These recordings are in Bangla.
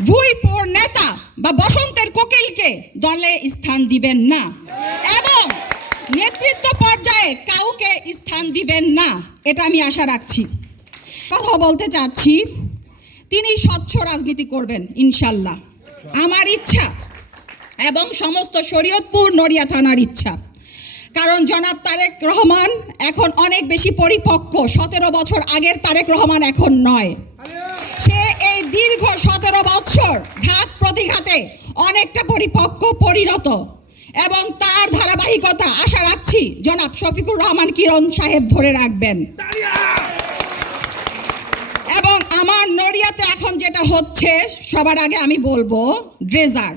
ভুইপুর নেতা বা বসন্তের কোকিলকে দলে স্থান দিবেন না। এবং নেতৃত্ব পর্যায়ে কাউকে স্থান দিবেন না। এটা আমি আশা রাখছি। কথা বলতে চাচ্ছি, তিনি স্বচ্ছ রাজনীতি করবেন, ইনশাল্লাহ। আমার ইচ্ছা এবং সমস্ত শরীয়তপুর নড়িয়া থানার ইচ্ছা। কারণ জনাব তারেক রহমান এখন অনেক বেশি পরিপক্ক। সতেরো বছর আগের তারেক রহমান এখন নয়। বছর ঘাত প্রতিঘাতে অনেকটা পরিপক্ক, পরিণত। এবং তার ধারাবাহিকতা আশা রাখছি জনাব শফিকুর রহমান কিরণ সাহেব ধরে রাখবেন। এবং আমার নড়িয়াতে এখন যেটা হচ্ছে, সবার আগে আমি বলব, ড্রেজার।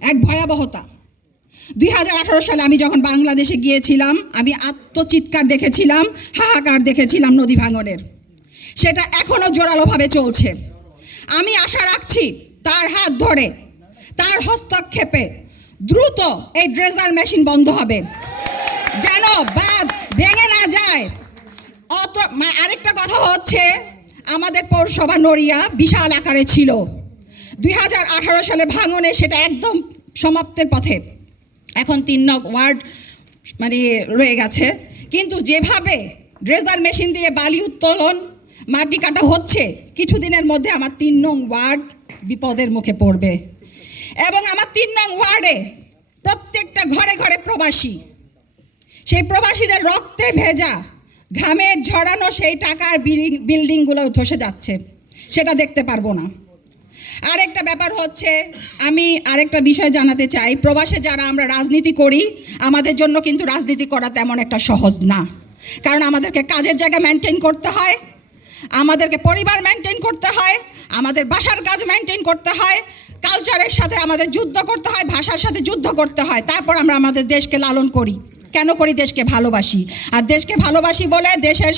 এক ভয়াবহতা। দুই হাজার আঠারো সালে আমি যখন বাংলাদেশে গিয়েছিলাম, আমি আত্মচিৎকার দেখেছিলাম, হাহাকার দেখেছিলাম নদী ভাঙনের। সেটা এখনও জোরালোভাবে চলছে। আমি আশা রাখছি তার হাত ধরে, তার হস্তক্ষেপে দ্রুত এই ড্রেজার মেশিন বন্ধ হবে। যেন বাদ ভেঙে না যায়। অত আরেকটা কথা হচ্ছে, আমাদের পৌরসভা নড়িয়া বিশাল আকারে ছিল। দুই হাজার আঠারো সালে ভাঙনে সেটা একদম সমাপ্তের পথে। এখন তিন নং ওয়ার্ড মানে রয়ে গেছে। কিন্তু যেভাবে ড্রেজার মেশিন দিয়ে বালি উত্তোলন মাটি কাটা হচ্ছে কিছুদিনের মধ্যে আমার তিন নং ওয়ার্ড বিপদের মুখে পড়বে। এবং আমার তিন নং ওয়ার্ডে প্রত্যেকটা ঘরে ঘরে প্রবাসী। সেই প্রবাসীদের রক্তে ভেজা ঘামের ঝরানো সেই টাকার বিল্ডিং- বিল্ডিংগুলো ধসে যাচ্ছে। সেটা দেখতে পারব না। আরেকটা ব্যাপার হচ্ছে, আমি আরেকটা বিষয় জানাতে চাই। প্রবাসে যারা আমরা রাজনীতি করি, আমাদের জন্য কিন্তু রাজনীতি করা তেমন একটা সহজ না। কারণ আমাদেরকে কাজের জায়গা মেনটেন করতে হয় আমাদেরকে পরিবার মেনটেন করতে হয়, আমাদের বাসার কাজ মেনটেন করতে হয় কালচারের সাথে আমাদের যুদ্ধ করতে হয়, ভাষার সাথে যুদ্ধ করতে হয়, তারপর আমরা আমাদের দেশকে লালন করি। কেন করি? দেশকে ভালোবাসি। আর দেশকে ভালোবাসি বলে দেশের